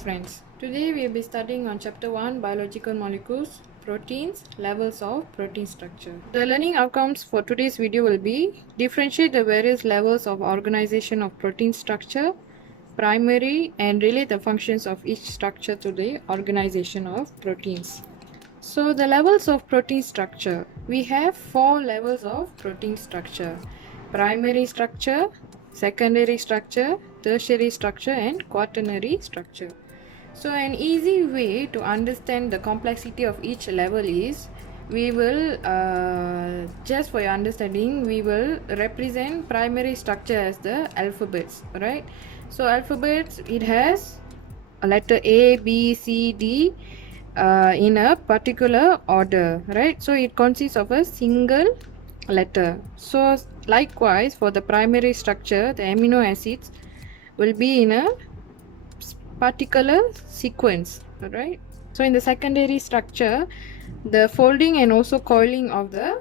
friends. Today we will be studying on chapter 1 biological molecules, proteins, levels of protein structure. The learning outcomes for today's video will be differentiate the various levels of organization of protein structure, primary, and relate the functions of each structure to the organization of proteins. So the levels of protein structure, we have 4 levels of protein structure: primary structure, secondary structure, tertiary structure, and quaternary structure. So an easy way to understand the complexity of each level is, we will just for your understanding, we will represent primary structure as the alphabets, right? So alphabets, it has a letter A, B, C, D in a particular order, right? So it consists of a single letter. So likewise, for the primary structure, the amino acids will be in a particular sequence, right? So in the secondary structure, the folding and also coiling of the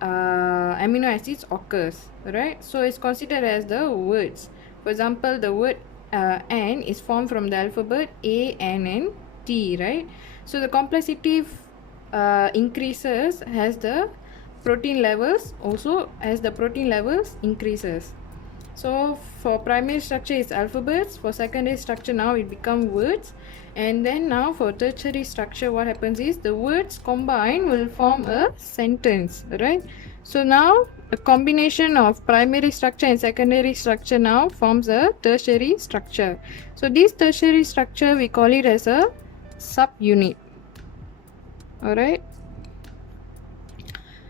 amino acids occurs, right? So it's considered as the words. For example, the word N is formed from the alphabet A, N, and T, right? So the complexity increases as the protein levels, also as the protein levels increases. So for primary structure is alphabets, for secondary structure now it become words, and then now for tertiary structure what happens is the words combined will form a sentence, right? So now a combination of primary structure and secondary structure now forms a tertiary structure. So this tertiary structure we call it as a subunit. Alright.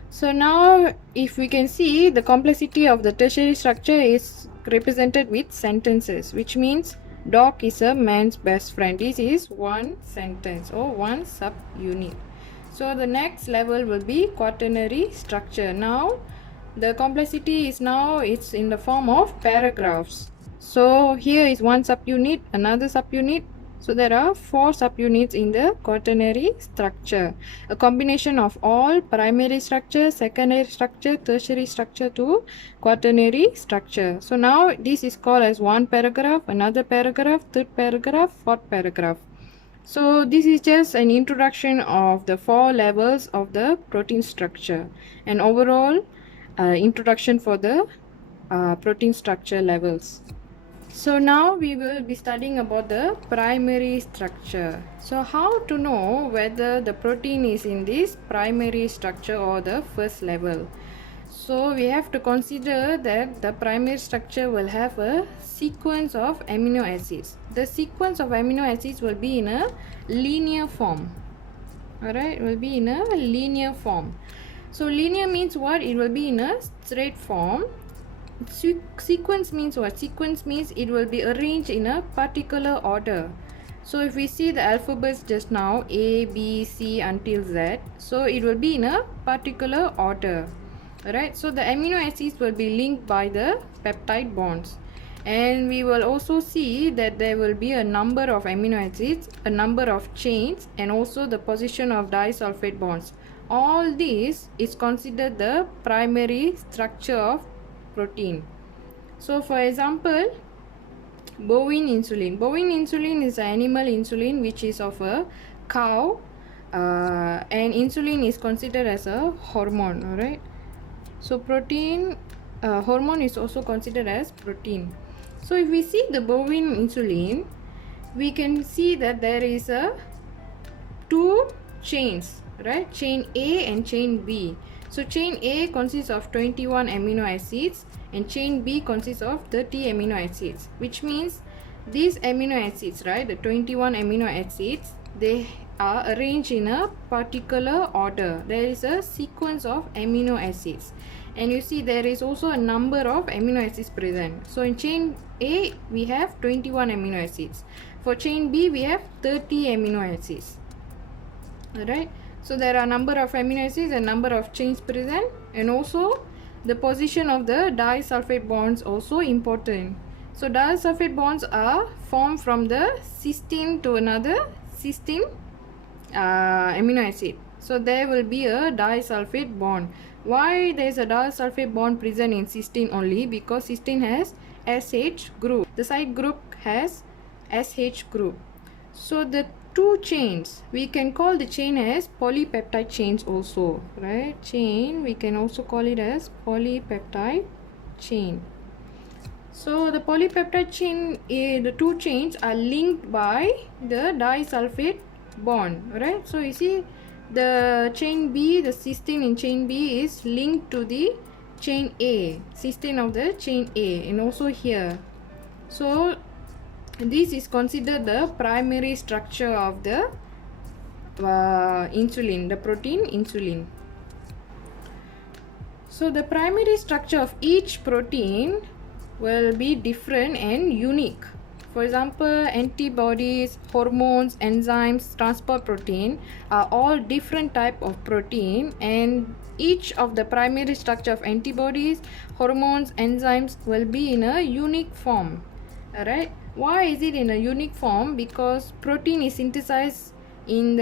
So now if we can see, the complexity of the tertiary structure is represented with sentences, which means dog is a man's best friend. This is one sentence or one subunit. So the next level will be quaternary structure. Now the complexity is now it's in the form of paragraphs. So here is one subunit, another subunit. So there are 4 subunits in the quaternary structure, a combination of all primary structure, secondary structure, tertiary structure to quaternary structure. So now this is called as one paragraph, another paragraph, third paragraph, fourth paragraph. So this is just an introduction of the 4 levels of the protein structure and overall introduction for the protein structure levels. So now we will be studying about the primary structure. So how to know whether the protein is in this primary structure or the first level? So we have to consider that the primary structure will have a sequence of amino acids. The sequence of amino acids will be in a linear form. Alright, will be in a linear form. So linear means what? It will be in a straight form. Sequence means what? Sequence means it will be arranged in a particular order. So if we see the alphabets just now, A, B, C until Z, so it will be in a particular order. Alright, so the amino acids will be linked by the peptide bonds, and we will also see that there will be a number of amino acids, a number of chains, and also the position of disulfide bonds. All this is considered the primary structure of protein. So for example, bovine insulin. Bovine insulin is an animal insulin which is of a cow, and insulin is considered as a hormone. Alright. So protein, hormone is also considered as protein. So if we see the bovine insulin, we can see that there is a 2 chains, right? Chain A and chain B. So chain A consists of 21 amino acids and chain B consists of 30 amino acids, which means these amino acids, right, the 21 amino acids, they are arranged in a particular order. There is a sequence of amino acids, and you see there is also a number of amino acids present. So in chain A we have 21 amino acids. For chain B we have 30 amino acids. Alright. So there are number of amino acids and number of chains present, and also the position of the disulfide bonds also important. So disulfide bonds are formed from the cysteine to another cysteine amino acid. So there will be a disulfide bond. Why there is a disulfide bond present in cysteine only? Because cysteine has SH group. The side group has SH group. So the two chains, we can call the chain as polypeptide chains also, right? Chain, we can also call it as polypeptide chain. So the polypeptide chain, the two chains are linked by the disulfide bond, right? So you see the chain B, the cysteine in chain B is linked to the chain A, cysteine of the chain A, and also here. So this is considered the primary structure of the insulin, the protein insulin. So the primary structure of each protein will be different and unique. For example, antibodies, hormones, enzymes, transport protein are all different type of protein, and each of the primary structure of antibodies, hormones, enzymes will be in a unique form. Alright, why is it in a unique form? Because protein is synthesized in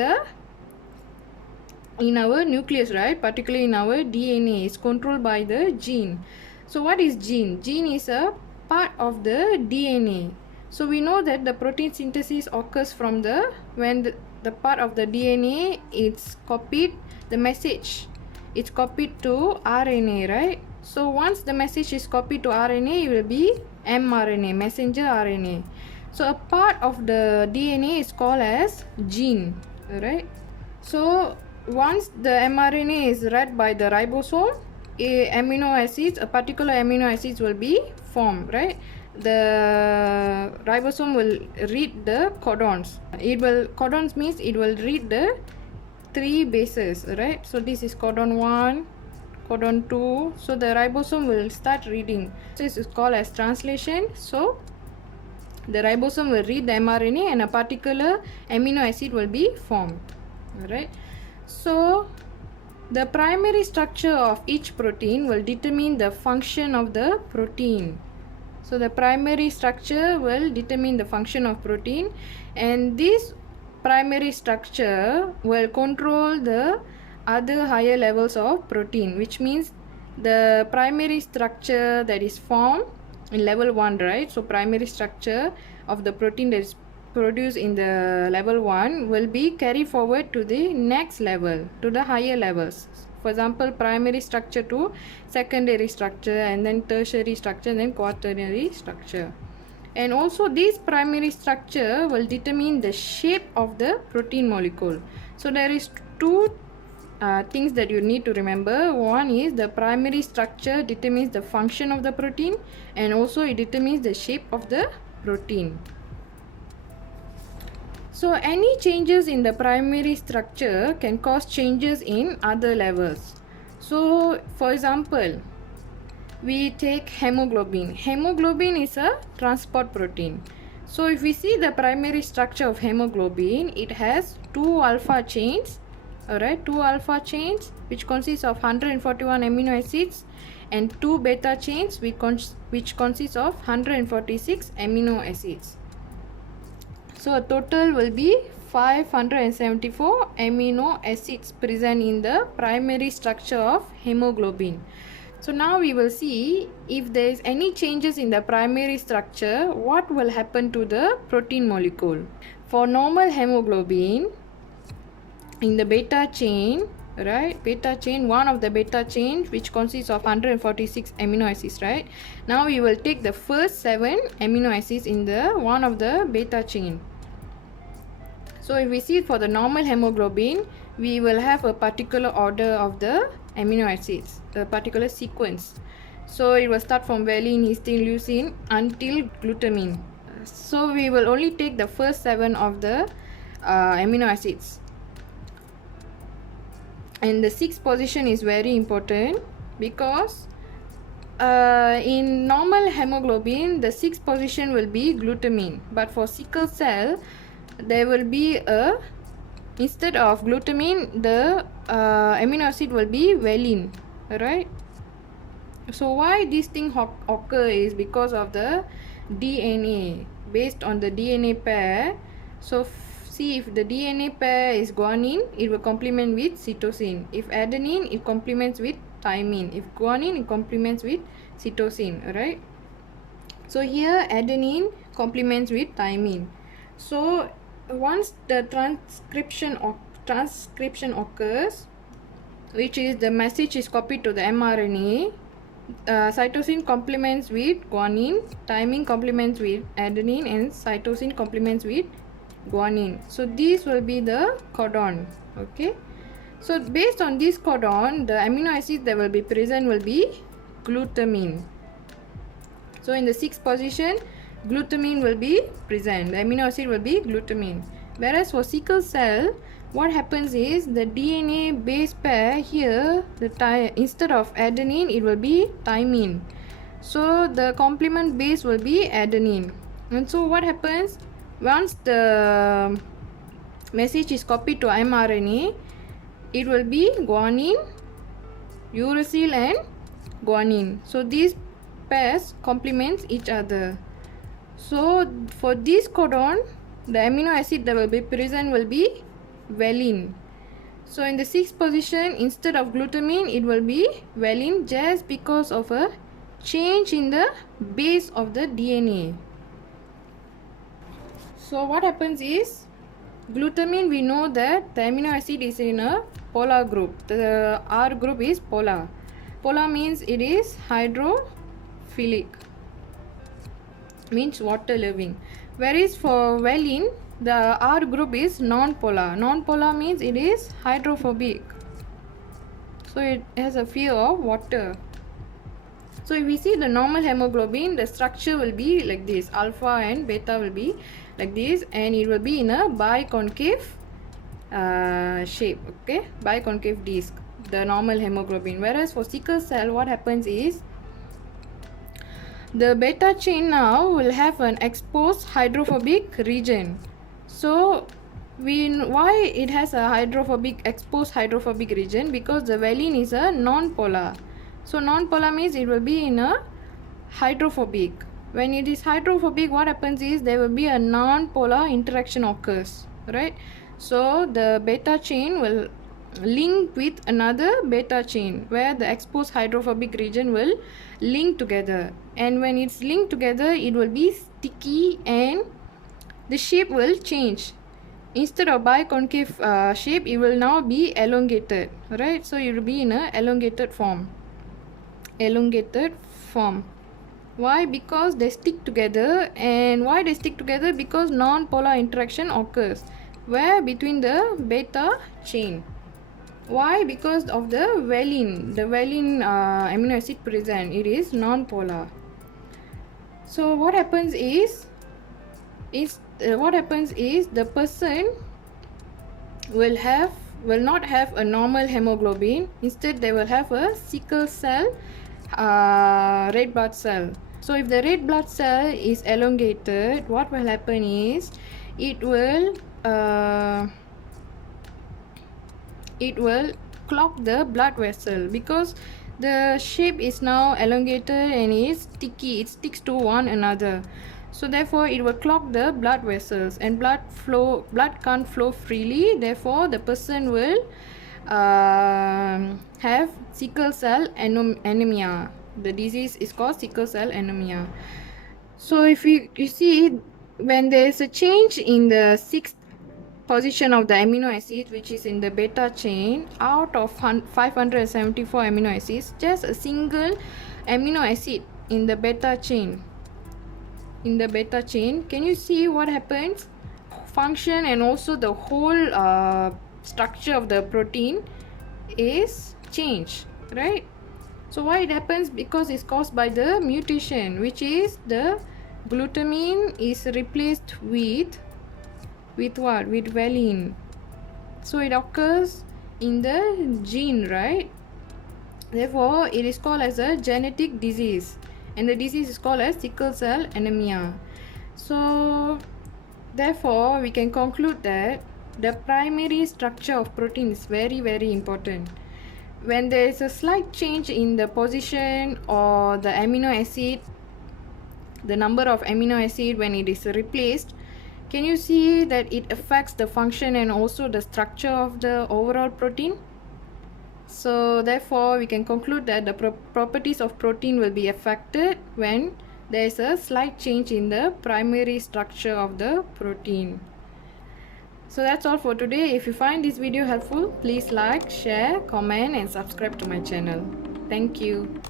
our nucleus, right? Particularly in our DNA, is controlled by the gene. So what is gene? Gene is a part of the DNA. So we know that the protein synthesis occurs from when the part of the DNA it's copied, the message it's copied to RNA, right? So once the message is copied to RNA, it will be mRNA, messenger RNA. So a part of the DNA is called as gene, right? So once the mRNA is read by the ribosome, a particular amino acids will be formed, right? The ribosome will read the codons. Codons means it will read the 3 bases, right? So this is codon 1, codon 2. So the ribosome will start reading. This is called as translation. So the ribosome will read the mRNA and a particular amino acid will be formed. Alright. So the primary structure of each protein will determine the function of the protein. So the primary structure will determine the function of protein, and this primary structure will control the other higher levels of protein, which means the primary structure that is formed in level 1, right? So primary structure of the protein that is produced in the level 1 will be carried forward to the next level, to the higher levels. For example, primary structure to secondary structure, and then tertiary structure, and then quaternary structure. And also this primary structure will determine the shape of the protein molecule. So there is two things that you need to remember. One is the primary structure determines the function of the protein, and also it determines the shape of the protein. So any changes in the primary structure can cause changes in other levels. So for example, we take hemoglobin. Hemoglobin is a transport protein. So if we see the primary structure of hemoglobin, it has 2 alpha chains, alright, 2 alpha chains which consists of 141 amino acids, and 2 beta chains which consists of 146 amino acids. So a total will be 574 amino acids present in the primary structure of hemoglobin. So now we will see if there is any changes in the primary structure, what will happen to the protein molecule. For normal hemoglobin, in the beta chain, right, beta chain, one of the beta chain which consists of 146 amino acids, right? Now we will take the first 7 amino acids in the one of the beta chain. So if we see for the normal hemoglobin, we will have a particular order of the amino acids, a particular sequence. So it will start from valine, histine, leucine until glutamine. So we will only take the first 7 of the amino acids. And the 6th position is very important because in normal hemoglobin, the 6th position will be glutamine. But for sickle cell, there will be instead of glutamine, the amino acid will be valine, right? So why this thing occur is because of the DNA, based on the DNA pair. So see, if the DNA pair is guanine, it will complement with cytosine. If adenine, it complements with thymine. If guanine, it complements with cytosine, right? So here adenine complements with thymine. So once the transcription occurs, which is the message is copied to the mRNA, cytosine complements with guanine, thymine complements with adenine, and cytosine complements with guanine. So these will be the codon. Okay, so based on this codon, the amino acid that will be present will be glutamine. So in the 6th position, glutamine will be present. The amino acid will be glutamine. Whereas for sickle cell, what happens is the DNA base pair here, instead of adenine, it will be thymine. So the complement base will be adenine. And so what happens once the message is copied to mRNA, it will be guanine, uracil, and guanine. So these pairs complements each other. So for this codon, the amino acid that will be present will be valine. So in the 6th position, instead of glutamine, it will be valine, just because of a change in the base of the DNA. So what happens is, glutamine, we know that the amino acid is in a polar group. The R group is polar. Polar means it is hydrophilic, means water loving. Whereas for valine, the R group is non-polar. Non-polar means it is hydrophobic, so it has a fear of water. So if we see the normal hemoglobin, the structure will be like this. Alpha and beta will be like this, and it will be in a biconcave shape. Okay, biconcave disc, the normal hemoglobin. Whereas for sickle cell, what happens is, the beta chain now will have an exposed hydrophobic region. So why it has a exposed hydrophobic region? Because the valine is a non-polar. So non-polar means it will be in a hydrophobic. When it is hydrophobic, what happens is there will be a non-polar interaction occurs, right? So the beta chain will link with another beta chain, where the exposed hydrophobic region will link together, and when it's linked together, it will be sticky and the shape will change. Instead of biconcave shape, it will now be elongated, right? So it will be in a elongated form. Why? Because they stick together. And why they stick together? Because non-polar interaction occurs where between the beta chain. Why? Because of the valine. The valine amino acid present, it is non-polar. So what happens is the person will not have a normal hemoglobin. Instead, they will have a sickle cell red blood cell. So if the red blood cell is elongated, what will happen is it will clog the blood vessel, because the shape is now elongated and is sticky. It sticks to one another. So therefore it will clog the blood vessels, and blood can't flow freely. Therefore the person will have sickle cell anemia. The disease is called sickle cell anemia. So if you see, when there is a change in the 6th position of the amino acid, which is in the beta chain, out of 574 amino acids, just a single amino acid in the beta chain, can you see what happens? Function and also the whole structure of the protein is changed, right? So why it happens? Because it's caused by the mutation, which is the glutamine is replaced with what? With valine. So it occurs in the gene, right? Therefore it is called as a genetic disease, and the disease is called as sickle cell anemia. So therefore we can conclude that the primary structure of protein is very, very important. When there is a slight change in the position or the amino acid, the number of amino acid, when it is replaced, can you see that it affects the function and also the structure of the overall protein? So therefore we can conclude that the properties of protein will be affected when there is a slight change in the primary structure of the protein. So that's all for today. If you find this video helpful, please like, share, comment and subscribe to my channel. Thank you.